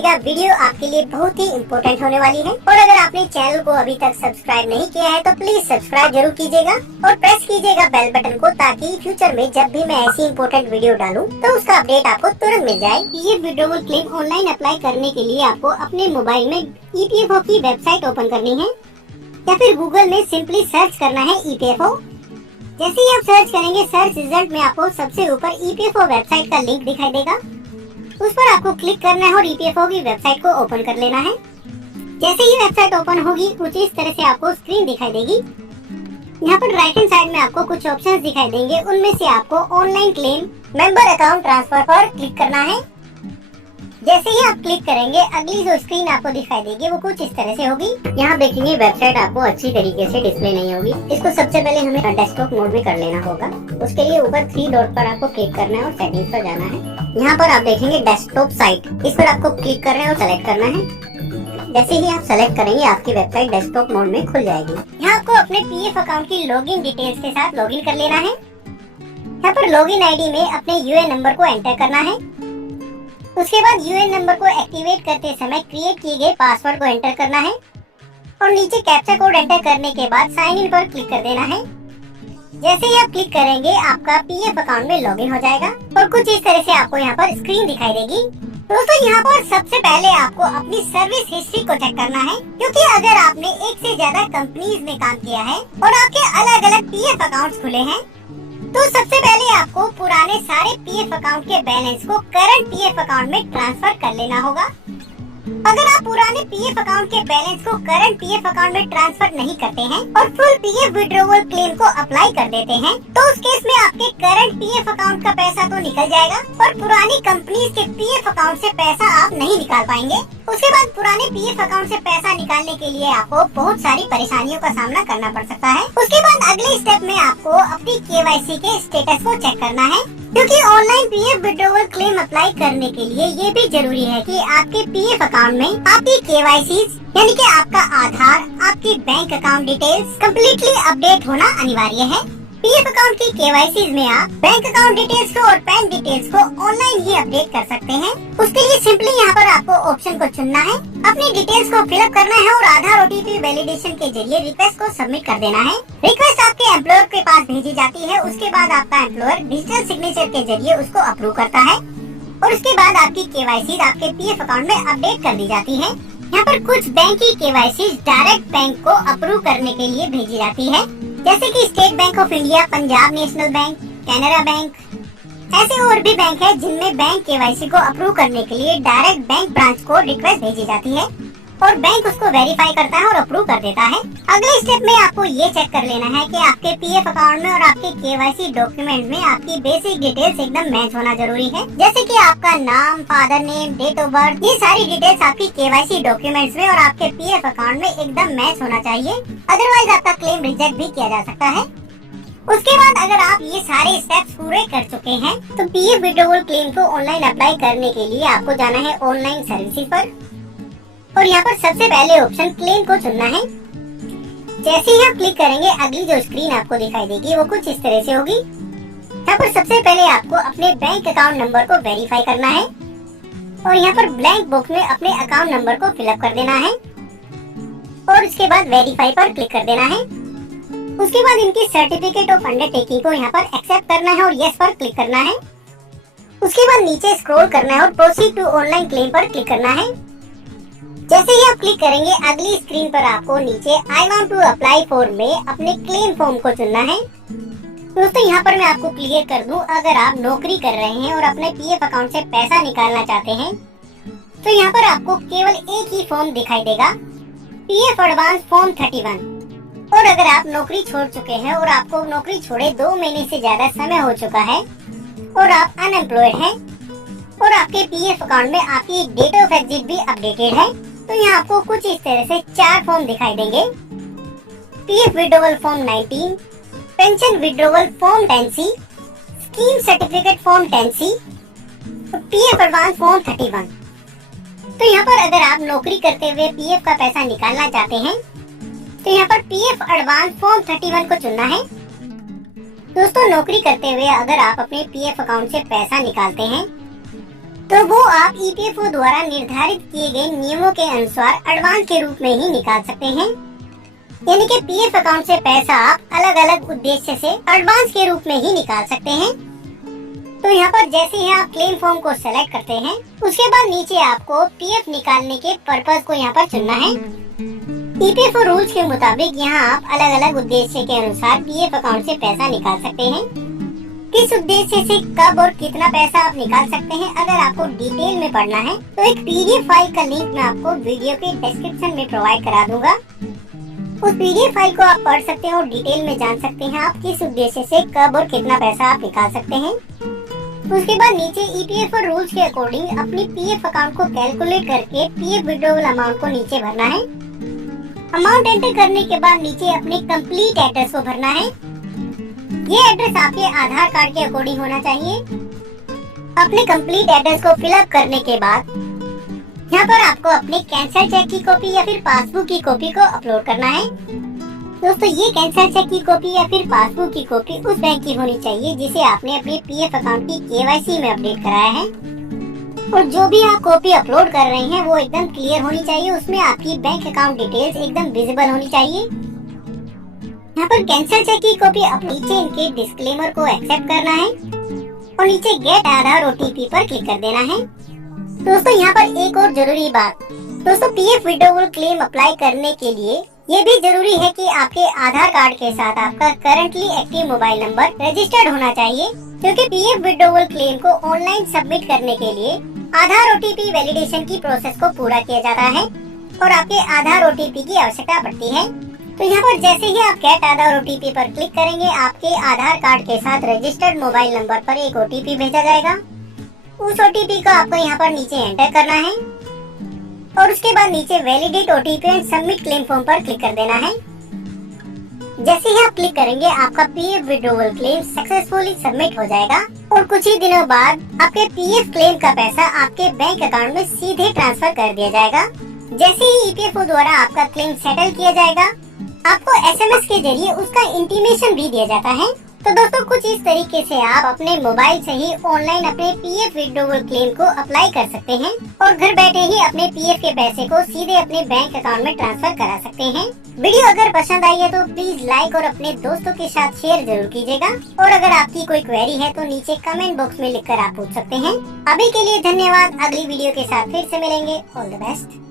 का वीडियो आपके लिए बहुत ही इम्पोर्टेंट होने वाली है। और अगर आपने चैनल को अभी तक सब्सक्राइब नहीं किया है तो प्लीज सब्सक्राइब जरूर कीजिएगा और प्रेस कीजिएगा बेल बटन को, ताकि फ्यूचर में जब भी मैं ऐसी इम्पोर्टेंट वीडियो डालूं तो उसका अपडेट आपको तुरंत मिल जाए। ये विड्रॉवल क्लेम ऑनलाइन अप्लाई करने के लिए आपको अपने मोबाइल में EPFO की वेबसाइट ओपन करनी है या फिर गूगल में सिंपली सर्च करना है EPFO। जैसे ही आप सर्च करेंगे, सर्च रिजल्ट में आपको सबसे ऊपर EPFO वेबसाइट का लिंक दिखाई देगा। उस पर आपको क्लिक करना है और EPFO की वेबसाइट को ओपन कर लेना है। जैसे ही वेबसाइट ओपन होगी, कुछ इस तरह से आपको स्क्रीन दिखाई देगी। यहाँ पर राइट हैंड साइड में आपको कुछ ऑप्शंस दिखाई देंगे, उनमें से आपको online claim member account transfer पर क्लिक करना है। जैसे ही आप क्लिक करेंगे, अगली जो स्क्रीन आपको दिखाई देगी वो कुछ इस तरह से होगी। यहाँ देखेंगे वेबसाइट आपको अच्छी तरीके से डिस्प्ले नहीं होगी। इसको सबसे पहले हमें डेस्कटॉप मोड में कर लेना होगा। उसके लिए ऊपर 3 डॉट पर आपको क्लिक करना है और सेटिंग्स पर जाना है। यहाँ पर आप देखेंगे डेस्कटॉप साइट, इस पर आपको क्लिक करना है और सेलेक्ट करना है। जैसे ही आप सेलेक्ट करेंगे, आपकी वेबसाइट डेस्कटॉप मोड में खुल जाएगी। यहाँ आपको अपने PF अकाउंट की लॉगिन डिटेल्स के साथ लॉगिन कर लेना है। यहाँ पर लॉगिन आईडी में अपने UN नंबर को एंटर करना है। उसके बाद UN नंबर को एक्टिवेट करते समय क्रिएट किए गए पासवर्ड को एंटर करना है और नीचे कैप्चा कोड एंटर करने के बाद साइन इन पर क्लिक कर देना है। जैसे ही आप क्लिक करेंगे, आपका PF अकाउंट में लॉगिन हो जाएगा और कुछ इस तरह से आपको यहाँ पर स्क्रीन दिखाई देगी। दोस्तों, यहाँ पर सबसे पहले आपको अपनी सर्विस हिस्ट्री को चेक करना है, क्योंकि अगर आपने एक से ज्यादा कंपनीज में काम किया है और आपके अलग अलग PF अकाउंट्स खुले हैं, तो सबसे पहले आपको पुराने सारे PF अकाउंट के बैलेंस को करंट PF अकाउंट में ट्रांसफर कर लेना होगा। अगर आप पुराने PF अकाउंट के बैलेंस को करंट PF अकाउंट में ट्रांसफर नहीं करते हैं और फुल PF विड्रॉवल क्लेम को अप्लाई कर देते हैं, तो उस केस में आपके करंट PF अकाउंट का पैसा तो निकल जाएगा, पर पुरानी कंपनीज के PF अकाउंट से पैसा आप नहीं निकाल पाएंगे। उसके बाद पुराने PF अकाउंट से पैसा निकालने के लिए आपको बहुत सारी परेशानियों का सामना करना पड़ सकता है। उसके बाद अगले स्टेप में आपको अपनी KYC के स्टेटस को चेक करना है, क्योंकि online PF withdrawal claim apply करने के लिए ये भी जरूरी है कि आपके PF अकाउंट में आपकी KYC यानी कि आपका आधार, आपकी bank account details completely update होना अनिवार्य है। PF अकाउंट की KYC में आप बैंक अकाउंट डिटेल्स को और पैन डिटेल्स को ऑनलाइन ही अपडेट कर सकते हैं। उसके लिए सिंपली यहाँ पर आपको ऑप्शन को चुनना है, अपनी डिटेल्स को फिलअप करना है और आधार OTP वैलिडेशन के जरिए रिक्वेस्ट को सबमिट कर देना है। रिक्वेस्ट आपके एम्प्लॉयर के पास भेजी जाती है। उसके बाद आपका एम्प्लॉयर डिजिटल सिग्नेचर के जरिए उसको अप्रूव करता है और उसके बाद आपकी KYC आपके PF अकाउंट में अपडेट कर दी जाती है। यहाँ पर कुछ बैंक की KYC डायरेक्ट बैंक को अप्रूव करने के लिए भेजी जाती है, जैसे कि state bank of India, Punjab national bank, Canara bank. ऐसे और भी बैंक है जिनमें बैंक KYC को अप्रूव करने के लिए डायरेक्ट बैंक ब्रांच को रिक्वेस्ट भेजी जाती है और बैंक उसको वेरीफाई करता है और अप्रूव कर देता है। अगले स्टेप में आपको ये चेक कर लेना है कि आपके PF अकाउंट में और आपके KYC डॉक्यूमेंट में आपकी बेसिक डिटेल्स एकदम मैच होना जरूरी है, जैसे कि आपका नाम, father name, date of birth. ये सारी डिटेल्स आपकी KYC डॉक्यूमेंट्स में और आपके PF अकाउंट में एकदम मैच होना चाहिए, अदरवाइज आपका क्लेम रिजेक्ट भी किया जा सकता है। उसके बाद अगर आप ये सारे स्टेप्स पूरे कर चुके हैं, तो PF विड्रॉवल क्लेम को ऑनलाइन अप्लाई करने के लिए आपको जाना है ऑनलाइन सर्विसेज पर और यहाँ पर सबसे पहले ऑप्शन क्लेम को चुनना है। जैसे ही आप क्लिक करेंगे, अगली जो स्क्रीन आपको दिखाई देगी वो कुछ इस तरह से होगी। यहाँ पर सबसे पहले आपको अपने बैंक अकाउंट नंबर को वेरीफाई करना है और यहाँ पर ब्लैंक बॉक्स में अपने अकाउंट नंबर को फिलअप कर देना है और उसके बाद वेरीफाई पर क्लिक कर देना है। उसके बाद इनकी सर्टिफिकेट ऑफ अंडरटेकिंग को यहाँ पर एक्सेप्ट करना है और यस पर क्लिक करना है। उसके बाद नीचे स्क्रॉल करना है और प्रोसीड टू ऑनलाइन क्लेम पर क्लिक करना है। जैसे ही आप क्लिक करेंगे, अगली स्क्रीन पर आपको नीचे I want to apply for में अपने क्लेम फॉर्म को चुनना है। दोस्तों, यहाँ पर मैं आपको क्लियर कर दूं, अगर आप नौकरी कर रहे हैं और अपने PF अकाउंट से पैसा निकालना चाहते हैं, तो यहाँ पर आपको केवल एक ही फॉर्म दिखाई देगा, PF एडवांस फॉर्म 31। और अगर आप नौकरी छोड़ चुके हैं और आपको नौकरी छोड़े 2 महीने से ज्यादा समय हो चुका है और आप अनएम्प्लॉयड हैं और आपके PF अकाउंट में आपकी डेट ऑफ एग्जिट भी अपडेटेड है, तो यहाँ आपको कुछ इस तरह से 4 फॉर्म दिखाई देंगे। PF withdrawal form 19, pension withdrawal form 10C, scheme certificate form 10C, PF advance form 31। तो यहाँ पर अगर आप नौकरी करते हुए PF का पैसा निकालना चाहते हैं, तो यहाँ पर PF एडवांस फॉर्म 31 को चुनना है। दोस्तों, नौकरी करते हुए अगर आप अपने PF अकाउंट से पैसा निकालते हैं तो वो आप ईपीएफओ द्वारा निर्धारित किए गए नियमों के अनुसार एडवांस के रूप में ही निकाल सकते हैं। यानी कि पीएफ अकाउंट से पैसा आप अलग अलग उद्देश्य से एडवांस के रूप में ही निकाल सकते हैं। तो यहाँ पर जैसे ही आप क्लेम फॉर्म को सेलेक्ट करते हैं, उसके बाद नीचे आपको पीएफ निकालने के पर्पस को यहाँ पर चुनना है। ईपीएफओ रूल्स के मुताबिक यहाँ आप अलग अलग उद्देश्य के अनुसार पीएफ अकाउंट से पैसा निकाल सकते हैं। किस उद्देश्य से कब और कितना पैसा आप निकाल सकते हैं, अगर आपको डिटेल में पढ़ना है तो एक पीडीएफ फाइल का लिंक मैं आपको वीडियो के डिस्क्रिप्शन में प्रोवाइड करा दूंगा। उस पीडीएफ फाइल को आप पढ़ सकते हैं और डिटेल में जान सकते हैं आप किस उद्देश्य से कब और कितना पैसा आप निकाल सकते हैं। उसके बाद नीचे ईपीएफओ रूल्स के अकॉर्डिंग अपनी पीएफ अकाउंट को कैलकुलेट करके पीएफ विड्रॉवल अमाउंट को नीचे भरना है। अमाउंट एंटर करने के बाद नीचे अपने कंप्लीट एड्रेस को भरना है। ये एड्रेस आपके आधार कार्ड के अकॉर्डिंग होना चाहिए। अपने कंप्लीट एड्रेस को फिलअप करने के बाद यहाँ पर आपको अपने कैंसर चेक की कॉपी या फिर पासबुक की कॉपी को अपलोड करना है। दोस्तों, ये कैंसर चेक की कॉपी या फिर पासबुक की कॉपी उस बैंक की होनी चाहिए जिसे आपने अपने पीएफ अकाउंट की केवाईसी में अपडेट कराया है। और जो भी आप कॉपी अपलोड कर रहे हैं वो एकदम क्लियर होनी चाहिए, उसमें आपकी बैंक अकाउंट डिटेल्स एकदम विजिबल होनी चाहिए। यहाँ पर कैंसर चेक की कॉपी अब नीचे इनके डिस्क्लेमर को एक्सेप्ट करना है और नीचे गेट आधार ओटीपी पर क्लिक कर देना है। दोस्तों, यहाँ पर एक और जरूरी बात, दोस्तों पीएफ विड्रॉवल क्लेम अप्लाई करने के लिए ये भी जरूरी है कि आपके आधार कार्ड के साथ आपका currently active mobile number registered होना चाहिए, क्योंकि पीएफ विड्रॉवल क्लेम को ऑनलाइन सबमिट करने के लिए आधार ओटीपी वैलिडेशन की प्रोसेस को पूरा किया जाता है और आपके आधार ओटीपी की आवश्यकता पड़ती है। तो यहाँ पर जैसे ही आप गेट आधार ओटीपी पर क्लिक करेंगे, आपके आधार कार्ड के साथ रजिस्टर्ड मोबाइल नंबर पर एक ओटीपी भेजा जाएगा। उस ओटीपी को आपको यहाँ पर नीचे एंटर करना है और उसके बाद नीचे validate OTP and submit claim form पर क्लिक कर देना है। जैसे ही आप क्लिक करेंगे, आपका PF withdrawal claim successfully submit हो जाएगा और कुछ ही दिनों बाद आपके पीएफ क्लेम का पैसा आपके बैंक अकाउंट में सीधे ट्रांसफर कर दिया जाएगा। जैसे ही ईपीएफओ द्वारा आपका क्लेम सेटल किया जाएगा, आपको एसएमएस के जरिए उसका इंटीमेशन भी दिया जाता है। तो दोस्तों, कुछ इस तरीके से आप अपने मोबाइल से ही ऑनलाइन अपने पीएफ विड्रॉवल क्लेम को अप्लाई कर सकते हैं और घर बैठे ही अपने पीएफ के पैसे को सीधे अपने बैंक अकाउंट में ट्रांसफर करा सकते हैं। वीडियो अगर पसंद आई है तो प्लीज लाइक और अपने दोस्तों के साथ शेयर जरूर कीजिएगा और अगर आपकी कोई क्वेरी है तो नीचे कमेंट बॉक्स में लिखकर आप पूछ सकते हैं। अभी के लिए धन्यवाद। अगली वीडियो के साथ फिर से मिलेंगे। All the best.